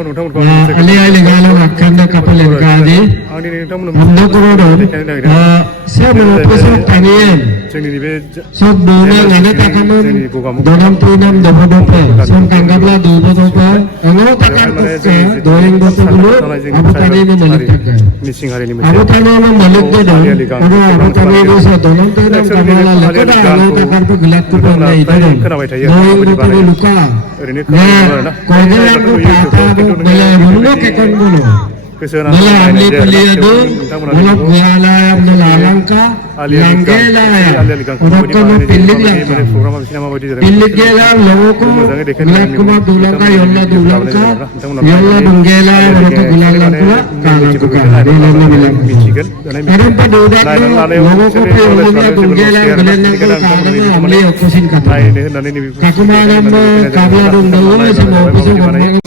alih legal akan dah kapal legal untuk korodon saya melukis tanian sob dona lagi takkan dalam tinam dopa sob tanggaplah dopa kalau takkan ke doing dopa dulu abu tani ini malik takkan abu tani ini malik deh abu tani itu so dalam tinam kamala lekat kalau takkan tu gelap tu pun naik doing dopa luka kau jangan Bala bulu kekan bulu. Bala amli peli adu, bala gula bala langka, langkela ya. Orang kamu pilih langka. Pilih gela, lalu kamu gelap kuma dulangka, yola dulangka, yola dunggela, orang tu gula langka, kalang kuka. Dia lama bilang. Orang pada udah tu, lalu kamu pilihnya dunggela, gula langka, kalang amli akusin kata. Kaku malam kabla dungdawa semua pisau kamu.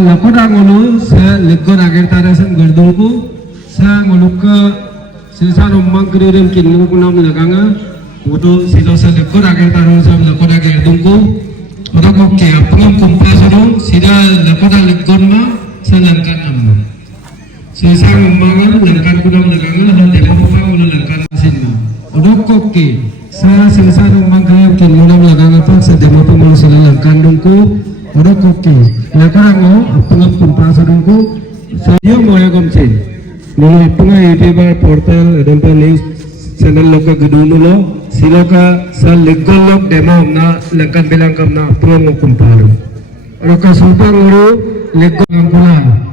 Laporan ngulu saya lekor agar tara sang gerdulku saya nguluk ke sisa rombang keririm kinu kunam leganga udah sisa saya lekor agar tara sang lekor agar gerdulku udah kok ke apung kumpas orang sida lekor lekor mah saya langkan nama sisa rombang langkan kunam leganga ada telepon udah langkan asinna udah kok ke saya sisa rombang keririm kinu kunam leganga pak saya demo pemulu sida langkan dungku udah koki, mereka orang apung kumpas orangku, saya mau komcin, mau apung YouTuber portal, dan news channel lokal gedung lo, siloka sal legal lok demo na lekan bilang kamna apung kumpar, orang sultan guru legal angkulan,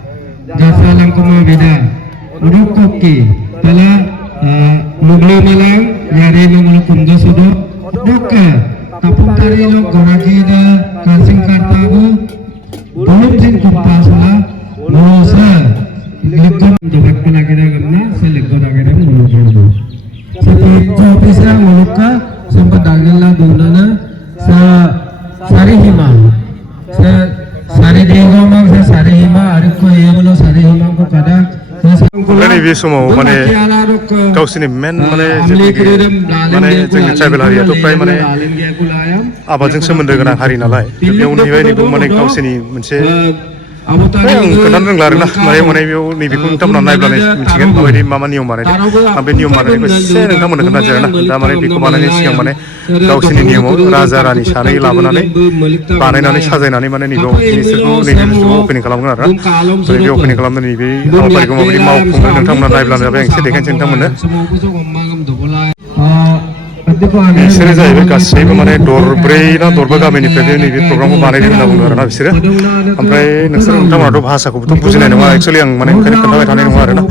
jasa langkuma beda, udah koki, tala muglo malang, yari nomor kumga sudah, oke. Tapung tari lo goraki da kasing kartago belum sing kumpas lah losa lekon jebak pelagina gamna se lekon agada ngulu seperti kopi sa nguluka sempat dagela dunana sa sari hima sa sari dego mang sa sari hima ariko yelo sari hima ko kada Ini biasa mau mana kau sini men mana jadi tribal hari itu pray mana apa jeng semendir kena hari nalai yang ini bu mana kau sini menceh yang kenal ngelar lah mana ni bikun tam nonai belas mencikan bahwa ini mama nium mana sampai nium mana itu saya nengkau mana kenal jalan dah mana bikun mana ni siang mana kau sini nium raja rani sana ini lawan nani panai nani saja nani mana ni bu ini sesuatu opening kalam kan ada jadi opening kalam ni bi apa bikun mau nengkau nonai belas apa yang saya dekat cinta mana बिसोरो जाहैबाय गासैबो माने दरब्रै ना दरबा गामिनिफ्राय नैबे प्रग्रामखौ बानायदों होनना बुङो आरोना बिसोरो ओमफ्राय नोंथांमोनाथ' भाषाखौबोथ' बुजिनाय नङा एक्सुवेलि आं माने ओंखायनो खोन्थाबाय थानाय नङा आरोना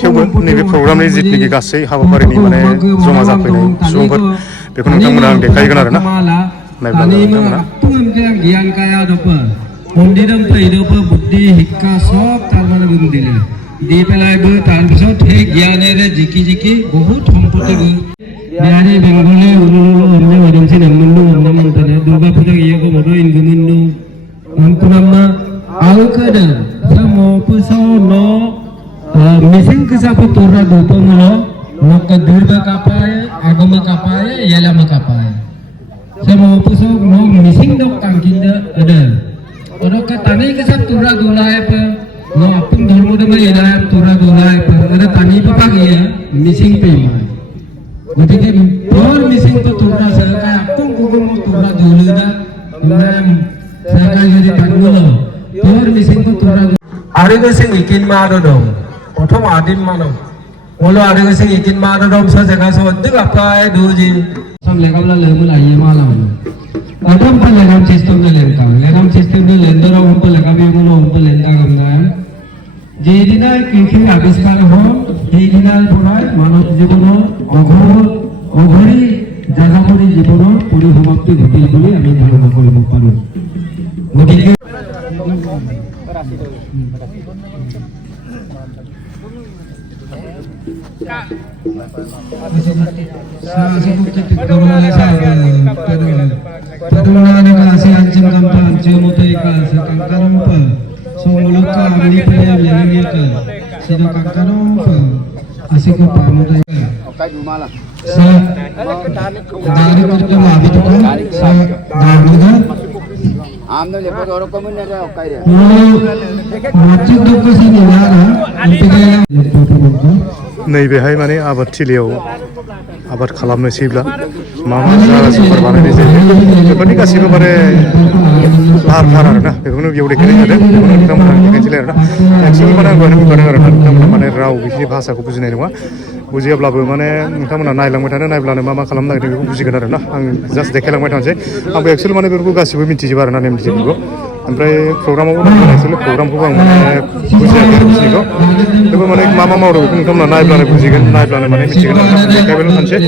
थेवबो नैबे प्रग्रामनि जिथुनाखि गासै हाबाफारिनि माने जमा जाफैनाय सुबुंफोर बेखौ नोंथांमोना आं देखायगोन आरोना नायब्लानो नोंथांमोना মন্দিৰম তৈৰপ বুদ্ধি শিক্ষা সব তাৰ মানে দিলে দি পেলাই গৈ তাৰপিছত সেই জ্ঞানেৰে জিকি জিকি বহুত সম্পত্তি biari benggole ululu omne wadansi namnu omna mantana duba puja iya ko modo ingumunu ampunamma alkada samo puso no missing kesapa turra dupamulo maka durba kapai agama kapai yalama kapai samo puso no missing dok kangkinda ada orang katani kesap turra dulai pa no apun dharma dama yadaya turra dulai pa ada tani papagi ya missing pema gotike por missing to turra saka apun gugu mo turra dulida nam saka jadi tangulo por missing to turra arega sing ikin maro dom prothom adin mano bolo arega sing ikin maro dom sa jaga so dik apa ai duji sam legabla lemula yemala Adam pa legam system na legam system ni lendora umpa legam yemuno umpa lenda gamna যেদিনা কৃষি আবিষ্কার হল সেই দিনার পৰাই মানৱ জীৱনৰ অঘৰী জাগামৰি জীৱনৰ পৰিসমাপ্তি ঘটিল বুলি আমি ধাৰণা কৰিব পাৰোঁ গতিকে Padulana kasi anjing kampa anjing mutai kasi kangkaram pa so muluka amli pa yalangi ka sino kangkaram pa asiko pa mutai ka sa dari kerja mabi tu kan sa dari dah amno lepas orang kamu ni ada okai dia macam tu kasi ni lah impigaya lepas tu kan नैबेहाय माने आबाद थिलियाव आबाद खालामनोसैब्ला मा मा जागासिफोर बानायनाय जायो बेफोरनि गासैबो माने लाहार फाहार आरोना बेखौनो बेयाव देखायनाय जादों बेखौनो नोंथांमोना देखायनोसैलाय आरोना एक्सुवेलि माने आं दहायनो बुंखादों आरोना नोंथांमोना माने राव बिसिनि भाषाखौ बुजिनाय नङा बुजियाब्लाबो माने नोंथांमोना नायलांबाय थानो नायब्लानो मा मा खालामनो नागिरदों बेखौ बुजिगोन आरोना आं जास्ट देखायलांबाय थानोसै आंबो एक्सुवेलि माने बेफोरखौ गासिबो मिथिजोबा आरोना नेम निथिफोरखौ ओमफ्राय प्रग्रामावबो नायगोन एक्सुवेलि प्रग्रामखौबो आं माने बुजियाखै आरो बिसिनिखौ थेवबो माने मा मा मावदों बेखौ नोंथांमोना नायब्लानो बुजिगोन नायब्लानो माने मिथिगोन आरोना देखायबायल' थानोसै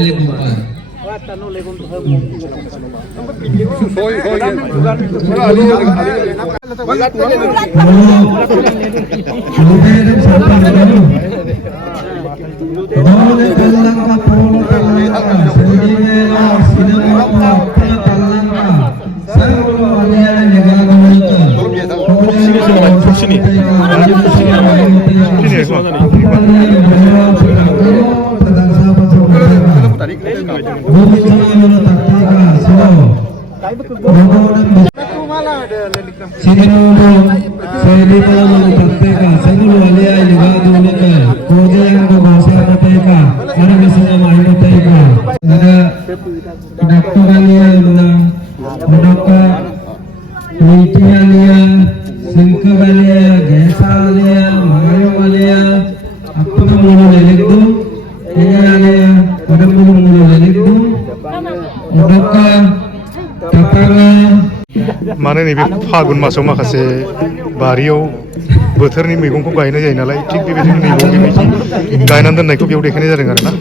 माने नैबे फागुन मासाव माखासे बारियाव बोथोरनि मैगंखौ गायनाय जायो नालाय थिग बेबायदिनो मैगंनि मैगं गायनानै दोननायखौ बेयाव देखायनाय जादों आरोना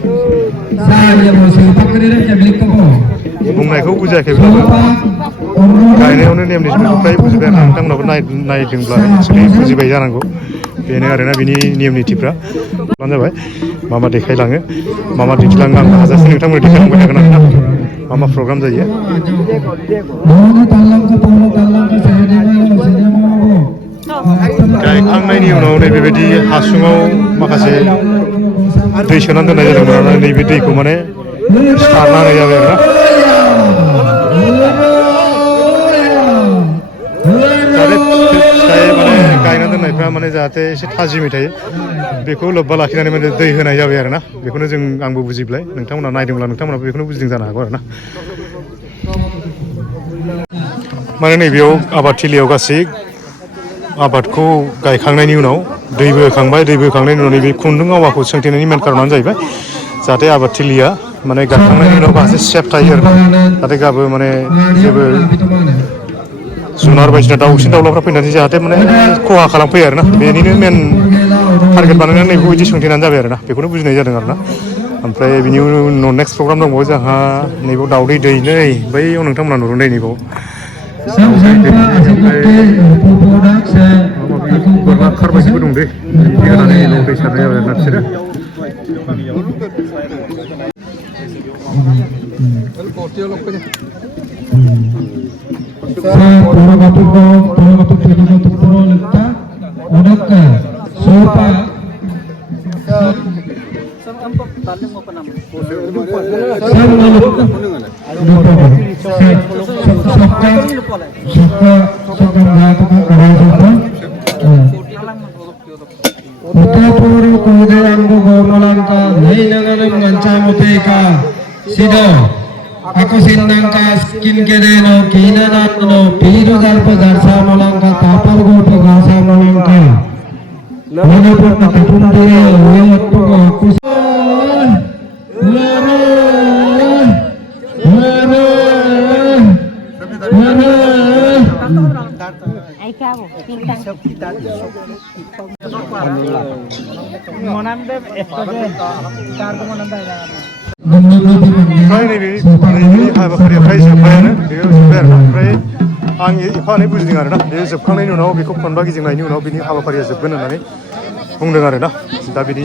बुंनायखौ बुजियाखैब्लाबो गायनायावनो नेम निथिफोरखौ फ्राय बुजिबाय आरोना नोंथांमोनाबो नायदोंब्ला एक्सुवेलि बुजिबाय जानांगौ बेनो आरोना बिनि नेम निथिफ्रा जाबाय मा मा देखायलाङो मा मा दिन्थिलाङो आं हाजासे नोंथांमोननो देखायलांबाय थागोन आरोना मा मा प्रग्राम जायो गायखांनायनि उनाव नैबेबायदि हासुङाव माखासे दै सोनानै दोननाय जादोंमोन आरोना नैबे दैखौ माने सारनानै जाबाय आरोना फिथाइ माने गायना दोननायफ्रा माने जाहाथे एसे थाजिमै थायो बेखौ लोब्बा लाखिनानै माने दै होनाय जाबाय आरोना बेखौनो जों आंबो बुजिबाय नोंथांमोना नायदोंब्ला नोंथांमोनाबो बेखौनो बुजिदों जानो हागौ आरोना माने नैबेयाव आबादथिलियाव गासै आबादखौ गायखांनायनि उनाव दैबो होखांबाय दैबो होखांनायनि उनाव नैबे खुन्दुं आवाखौ सोंथेनायनि मेन कारनानो जाहैबाय जाहाथे आबादथिलिया माने गाखांनायनि उनाव माखासे सेफ थायो आरो जाहाथे गाबो माने जेबो जुनार बायदिसिना दाउसिन दाउलाफ्रा फैनानै जाहाथे माने खहा खालामफैया आरोना बेनिनो मेन टारगेट बानायनानै बेखौ बिदि सोंथेनानै जाबाय आरोना बेखौनो बुजिनाय जादों आरोना ओमफ्राय बिनि उनाव नेक्स्ट प्रग्राम दंबावो जोंहा नैबाव दावदै दै नै बैयाव नोंथांमोना नुदों नै नैबाव बोरमा खारबायदिबो दं दे बिदि होनानै दै सारनाय जाबाय आरोना बिसोरो Aku sinangka skin kedeno kinanano piru darpa darsa malangka tapar gopa gasa malangka Lana pun tapunde oyattu aku Ai kamu pintar. ओमफ्राय नैबे हाबाफारिया फ्राय जोब्बायानो बेयो जोब्बाय आरोना ओमफ्राय आं एफा एनै बुजिदों आरोना बेयो जोबखांनायनि उनाव बेखौ खनबा गिदिंनायनि उनाव बिनि हाबाफारिया जोबगोन होननानै बुंदों आरोना दा बिदि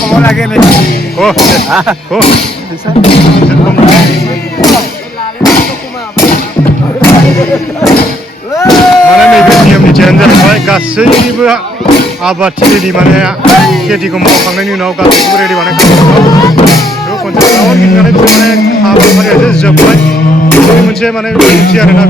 ¿Cómo la que me माने नैबे नियमनि थियानो जाहैबाय गासैबो आबादथिलि माने खेथिखौ मावखांनायनि उनाव गासैबो रेडि बानायखांनायनि उनाव बेखौ खनसे राउन्ड गिदिंनानै माने हाबाफारिया जोब्बाय बे मोनसे माने ओंथि आरोना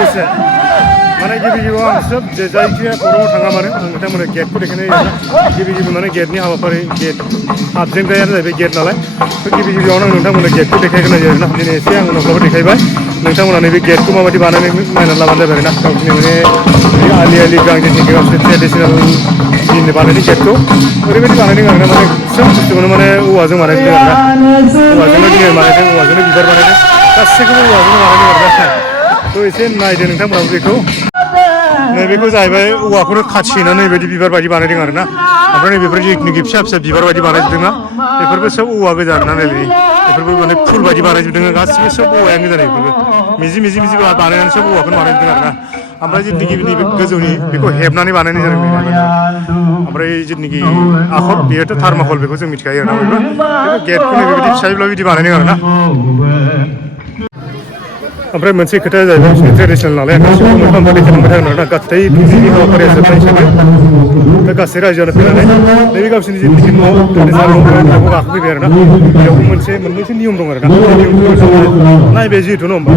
लोगोसे माने गिबि गिबियाव आं सोब जायखिया खौराङाव थाङा मानो आं बिथांमोननो गेटखौ देखायनाय जायो गिबि गिबि माने गेटनि हाबाफारि गेट हाबजेनग्रायानो जाहैबाय गेट नालाय गिबि गिबियावनो आं नोंथांमोननो गेटखौ देखायग्रोनाय जायो ना दिनै एसे आं उनावब्लाबो देखायबाय नोंथांमोना नैबे गेटखौ माबायदि बानायनाय नायनानै लाबानो जाबाय आरोना गावसोरनि माने आलि आलि गांजेनि गावसोरनि ट्रेडिसनेल दिननि बानायनाय गेटखौ ओरैबायदि बानायदों आरोना माने सोब बुस्थुखौनो माने औवाजों बानायदों आरोना औवाजोंनो दिनै बानायदों औवाजोंनो बिबार बानायदों गासैखौबो औवाजोंनो बानायदों आरोना थ' एसे नायदो नोंथांमोनाबो बेखौ नैबेखौ जाहैबाय औवाखौनो खाथिनानै बेबायदि बिबार बायदि बानायदों आरोना ओमफ्राय नैबेफोर जिखिनि फिसा फिसा बिबार बायदि बानायजोबदोंना बेफोरबो सब औवा गोजा आरोना नै बेफोरबो माने फुल बायदि बानायजोबदों गासिबो सब औवायानो गोजा बेफोरबो मिजि मिजि मिजि बानायनानै सब औवाखौनो बानायजोबदों आरोना ओमफ्राय जिथुनिखि नैबे गोजौनि बेखौ हेबनानै बानायनाय जादों ओमफ्राय जिथुनिखि आखर बेयोथ' थार्माकल बेखौ जों मिथिखायो आरोना बयबो गेटखौ नैबेबायदि फिसायब्ला बिदि बानायदों आरोना ओमफ्राय मोनसे खोथाया जाहैबाय बिसोरनि ट्रेडिसनेल नालाय गासैबो मोनफा मोनफा देखायलांबाय थागोन आरोना गासै बिनि हाबाफारिया जोबनाय हिसाबै दा गासै रायजोआनो फैनानै नैबे गावसोरनि जिथुनिखि न' ट्रेडिसनेल न' बेयाव गाखोफैबाय आरोना बेयावबो मोननैसो नियम दं आरोना नायबाय जिहेथु नङा होमबा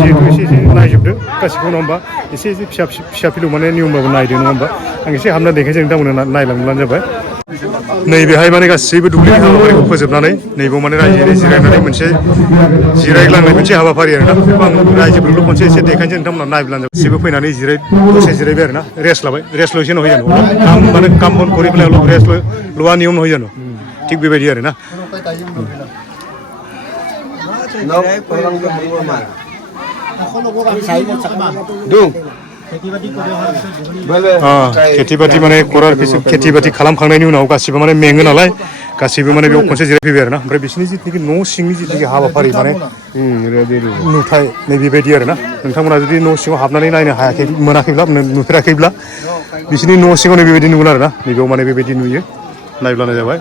जिहेतु एसे एसे नायजोबदो गासिबो नङा होमबा एसे एसे फिसा फिलौ माने नियमबाबो नायदो नङा होमबा आं एसे हाबना देखायसै नोंथांमोननो नायलांब्लानो जाबाय नैबेहाय माने गासैबो दुब्लिनि हाबाफारिखौ फोजोबनानै नैबेयाव माने रायजोयैनो जिरायनानै मोनसे जिरायग्लांनाय मोनसे हाबाफारि आरोना बेखौ आं रायजोफोरखौ खनसे एसे देखायनोसै नोंथांमोना नायब्लानो जाबाय गासैबो फैनानै दसे जिरायबाय आरोना रेस्ट लाबाय रेस्ट ल'से न' होयो काम माने काम बन करि पेलाय रेस्ट लोৱা नियम নহয় জানো ঠিক बेबायदि आरोना खेथि बाथि माने करार पिছত खेथि बाथि खालामखांनायनि उनाव गासिबो माने मेङो नालाय गासिबो माने बेयाव खनसे जिरायफैबाय आरोना ओमफ्राय बिसोरनि जिथुनाखि न' सिंनि जिथुनाखि हाबाफारि माने नुथाय नैबेबायदि आरोना नोंथांमोना जुदि न' सिङाव हाबनानै नायनो हायाखै मोनाखैब्ला नुफेराखैब्ला बिसोरनि न' सिङाव बेबायदि नुगोन आरोना नैबेयाव माने बेबायदि नुयो नायब्लानो जाबाय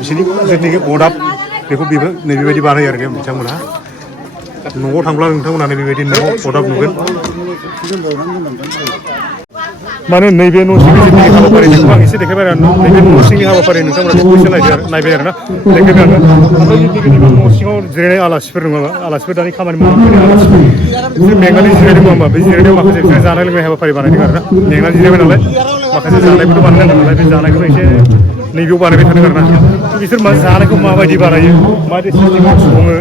बिसोरनि जिथुनाखि अदाब बेखौ नैबेबायदि बानायो आरो बिथांमोनहा न'आव थांब्ला नोंथांमोना बेबायदि न'आव अदाब नुगोन माने नैबे न' सिंनि जिथुनाखि हाबाफारि बेखौ आं एसे देखायबाय आरो नैबे न' सिंनि हाबाफारि नोंथांमोना बेखौ एसे नायबाय आरोना देखायबाय आङो ओमफ्राय जिथुनाखि न' सिङाव जिरायनाय आलासिफोर नङाबा आलासिफोर दानि खामानि मावनानै आलासिफोर बिसोर मेंनानै जिरायदों नङा होमबा बे जिरायनायाव माखासे बिसोर जानाय लोंनाय हाबाफारि बानायदों आरोना मेंनानै जिरायबाय नालाय माखासे जानायखौथ' बानायनांगोन नालाय बे जानायखौनो एसे नैबेयाव बानायबाय थादों आरोना बिसोर जानायखौ माबायदि बानायो माबायदि सिस्टेमाव सङो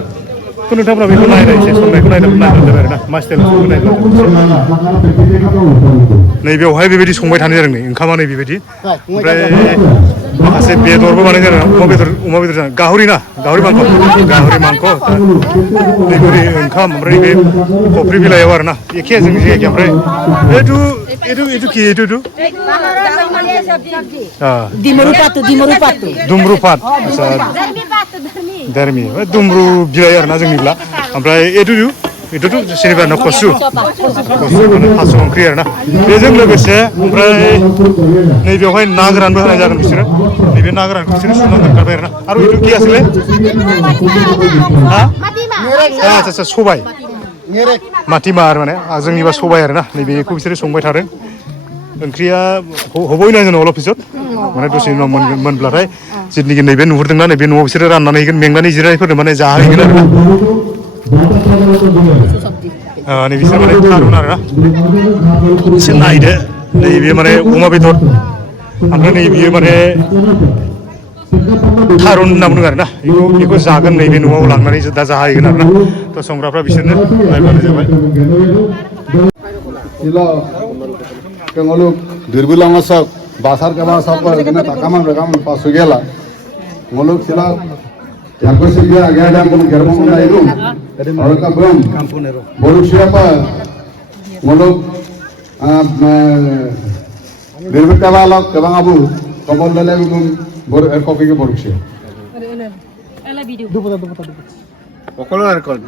थ' नोंथांमोना बेखौ नायनाय एसे संनायखौ नायब्लानो जाबाय आरोना मा स्टाइलाव संङो नायब्लानो नैबेयावहाय बेबायदि संबाय थानाय जादों नै ओंखामा नै बेबायदि ओमफ्राय माखासे बेदरबो बानायनाय जादों अमा बेदर जादों गाहरि मांख नैबे ओंखाम ओमफ्राय बे कफ्रि बिलाइयाव आरोना एखे जोंनि जायगाया ओमफ्राय दुमरु पात आच्छा दारमि दुमरु बिलाइ आरोना जोंनिब्ला ओमफ्राय बेथ' जेनेबा कचु माने थास' ओंख्रि आरोना बेजों लोगोसे ओमफ्राय नैबेयावहाय ना गोरानबो होनाय जागोन बिसोरो नैबे ना गोरानखौ बिसोरो सुनानै दोनखाबाय आरोना आरो बेथ' की आছিলে आच्छा सबाय माटिमार माने जोंनिबा सबाय आरोना नैबेखौ बिसोरो संबाय थादों ओंख्रिया हबय नाय जोंनाव अलप पिছত माने दसे उनाव मोनब्लाथाय जिथुनाखि नैबे नुहुरदोंना नैबे न'आव बिसोरो राननानै हैगोन मेंनानै जिरायनायफोरनो माने जाहोहैगोन आरोना नै बिसोर माने थारुन आरोना एसे नायदो नैबे माने अमा बेदर ओमफ्राय नैबेयो माने थारुन होनना बुंदों आरोना बेखौ जागोन नैबे न'आव लांनानै दा जाहैगोन आरोना थ' संग्राफ्रा बिसोरनो नायब्लानो जाबाय ngoluk dirbilang masak basar ke masak apa gini tak kaman pas sugela ngoluk sila yang ko sila agak ada pun gerbong na itu orang kabung boluk siapa ngoluk dirbi kabalak kabang abu kabol dale bum bor kopi ke boluk siapa ala video duputa okolo record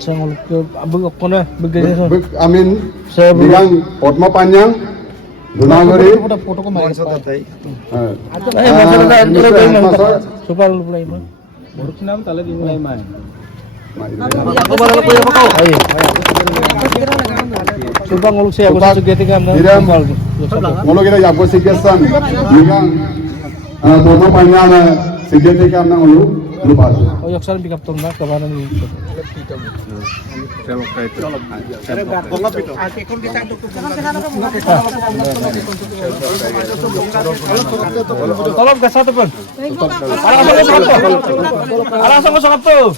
Saya ngolok ke abang apa na begini so. Amin. Saya bilang potma panjang. Gunagori. Foto ko main sa tatay. Ay, masarap na ito kayo man. Supal mulai man. Buruk nam tala di mulai man. Ako ba na kuya ko? Ay. Supang ngolok saya ako sa sugete kam na. Ngolok kita yapko sikesan. Bilang Bono panjang segitu kan nang lu lupa. Oh, yok saran pick up tuh nggak kemana nih? Tolong gas satu pun. Arang sama sokap tuh.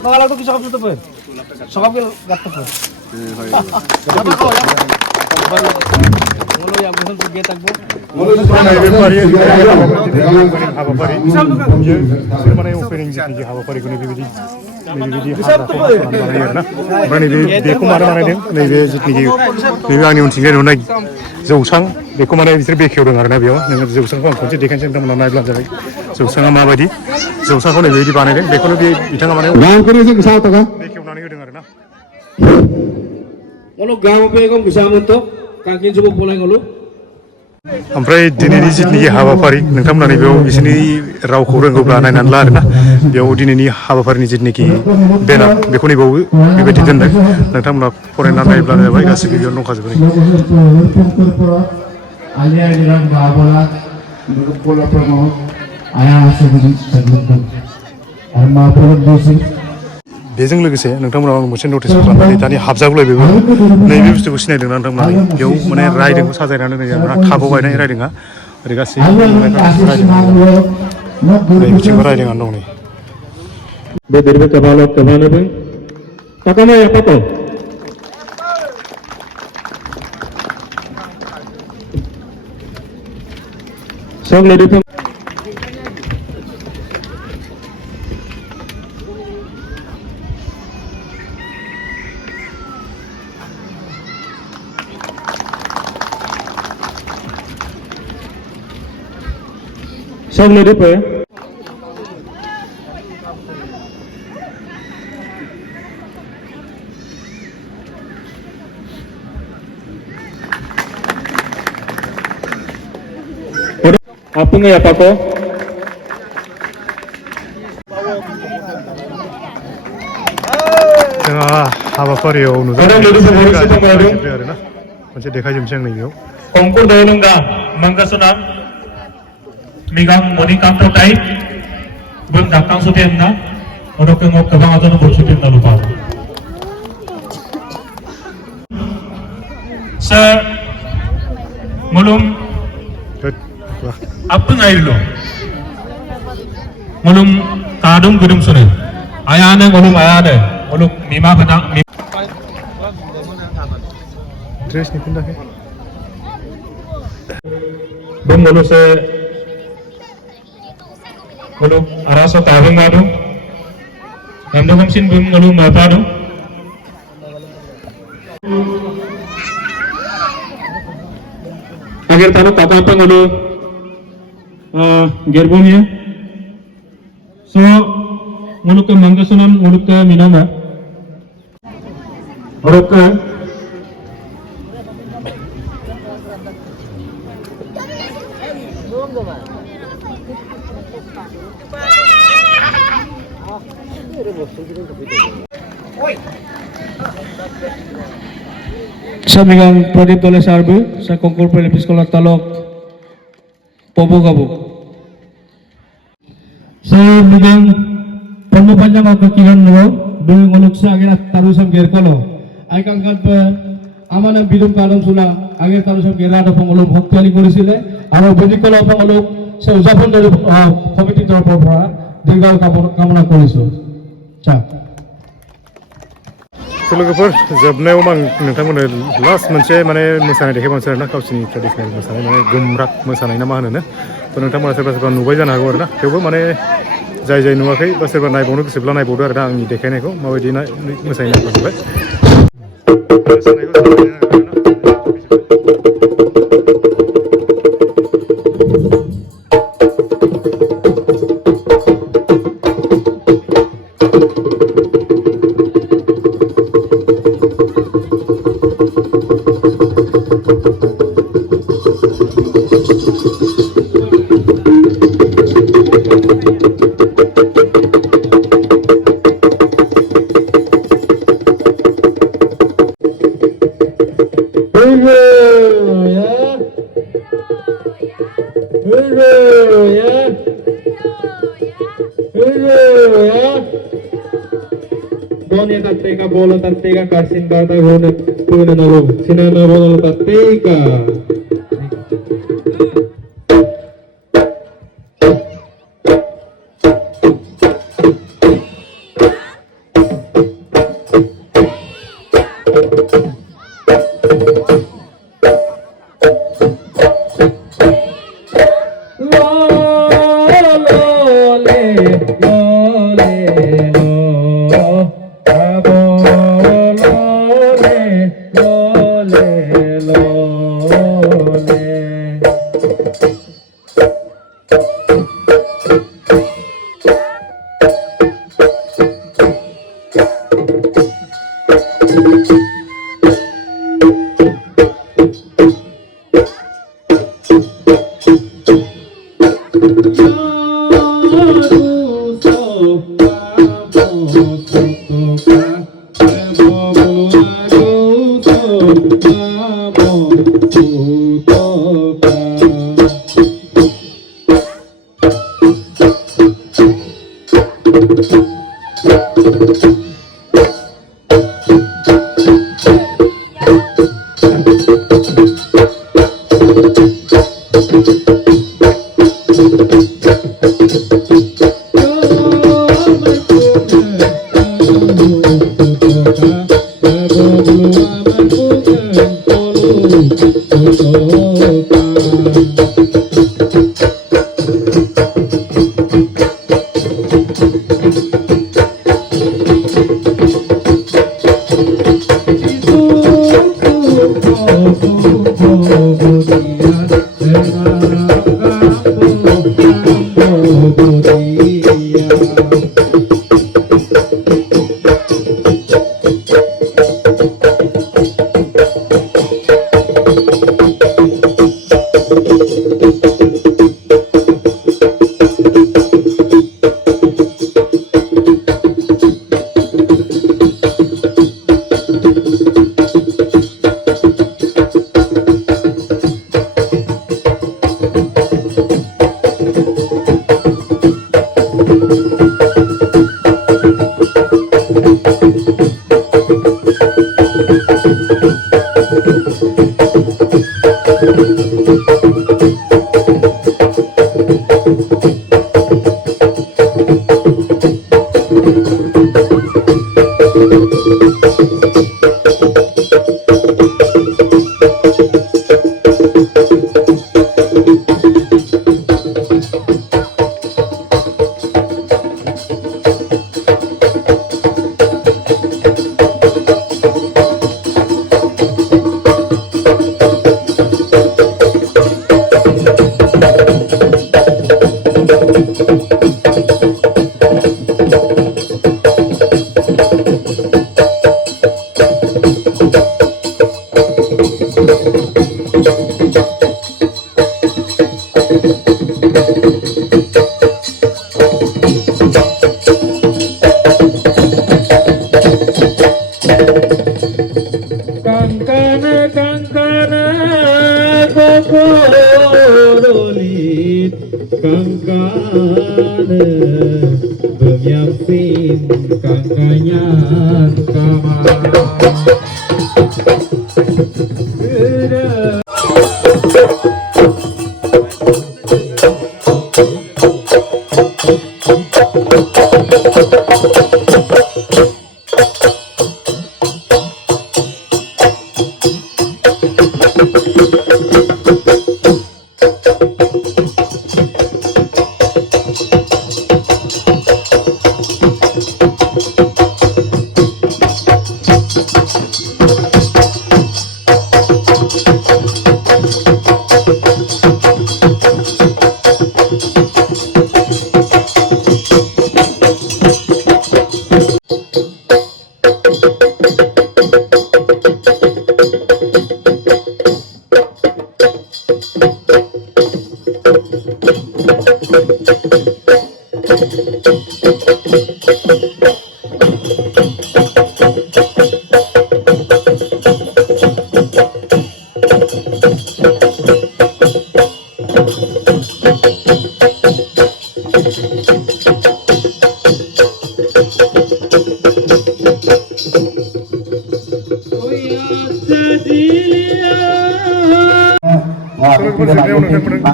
Mengalah tuh sokap tuh pun. Sokap gat tuh pun. Mulu yang besar pergi tak bu. हाबाफारि बियो बिसोर माने opening जितुनिखि हाबाफारिखौ नैबेबायदि बानायो आरोना ओमफ्राय बेखौ मानो बानायदों नैबे जितुनिखि नैबे आंनि उनथिंजाय नुनाय जौसां बेखौ माने बिसोर बेखेवदों आरोना बेयाव नोङो जौसांखौ आं खनसे देखायनोसै नोंथांमोना नायब्लानो जाबाय जौसाङा माबायदि जौसांखौ नैबेबायदि बानायदों बेखौनो बे बिथाङा माने बेखेवनानै होदों आरोना ओमफ्राय दिनैनि जितुनिखि हाबाफारि नोंथांमोना बेयाव बिसोरनि रावखौ रोंगौब्ला नायनानै ला आरोना बेयाव दिनैनि हाबाफारिनि जितुनिखि बेनार बेखौ नैबावबो बेबायदि दोनदों नोंथांमोना फरायनानै नायब्लानो जाबाय गासैबो बेयाव दंखाजोबो बेजों लोगोसे नोंथांमोनाव आं मोनसे नटिस खालामनानै दानि हाबजागुलायबायबो नैबे बुस्थुखौ सिनायदों ना नोंथांमोना बेयाव माने रायदोंखौ साजायनानै दोननाय जादों टाबाव गायनाय रायदोंआ ओरै गासैबो बिथिंबो रायदोंआनो दं नै Beberapa kepala kemana pun? Takama ya apa tuh? Sok lady pun. Sok lady pun. Apa nggak ya Pak Ko? जोंहा हाबाफारियाव नुजाथिबाय आरोना मोनसे देखायजोबनोसै आं नैबेयाव Kongkur daulungga mangkasunam migang moni kantor kai bung dakang sutemna odok kengok kebang atau nombor sutemna lupa se mulum apa ngair lo mulum kadung gedung sore ayane mulum ayane muluk mima benang dress नहीं पिंदा है bung muluk se muluk araso tabung madu namdo kamsin bung muluk mapadu agar tahu kata apa muluk gerbongnya so muluk ke mangkasunan muluk ke minama muluk ke sa migang Pradip Dole Sarbu sa Kongkur Pelipis Kolak Talok Pobo Gabo sa migang Panpanjang o kakiran mo doon ngulok sa agin at tarusam gerkolo ay kangkat pa amana bidum kalam sula agin tarusam gerado pangulong hoktuali korisile aro bedikolo pangulong sa usapon dari komiti terpora tinggal kamuna koriso cak लोगोफोर जोबनायाव आं नोंथांमोननो last मोनसे माने मोसानाय देखायबावनोसै आरोना गावसिनि traditional मोसानाय माने गोमराग मोसानाय ना मा होनो थ' नोंथांमोना सोरबा सोरबा नुबाय जानो हागौ आरोना थेवबो माने जाय जाय नुवाखै बा सोरबा नायबावनो गोसोब्ला नायबावदो आरोना आंनि देखायनायखौ माबायदि मोसानाय नायबावबाय Donya tatteka bola tatteka karsin barda gona tuna nalo sinana bola tatteka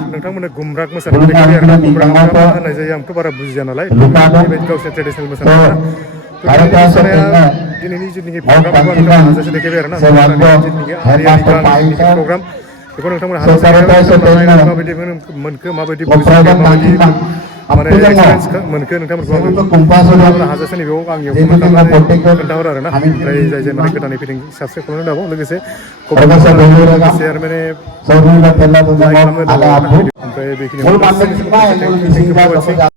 नोंथांमोना गुमराग मोसानाय देखायबाय आरोना गुमराग मा होननाय जायो आंथ' बारा बुजिया नालाय बेबायदि गावसोर ट्रेडिसनेल मोसानाय मोसानाया दिनैनि जिथुनाखि प्रग्राम बेखौ नोंथांमोना हाजासे देखायबाय आरोना जिथुनाखि हारियारि प्रग्राम बेखौ नोंथांमोना हाजासे माबायदि मोनखो माबायदि बुजिखो माबायदि माने एक्सपिरियेन्स मोनखो नोंथांमोनखौ हाजासे नैबेयाव आंनियाव खोन्थाहर आरोना ओमफ्राय जाय जाय माने गोदानै फैदों साबस्क्राइब खालामनो दाबाव लोगोसे लोगोसे आरो माने लाइक खालामनो दाबाव ओमफ्राय बेखिनियाव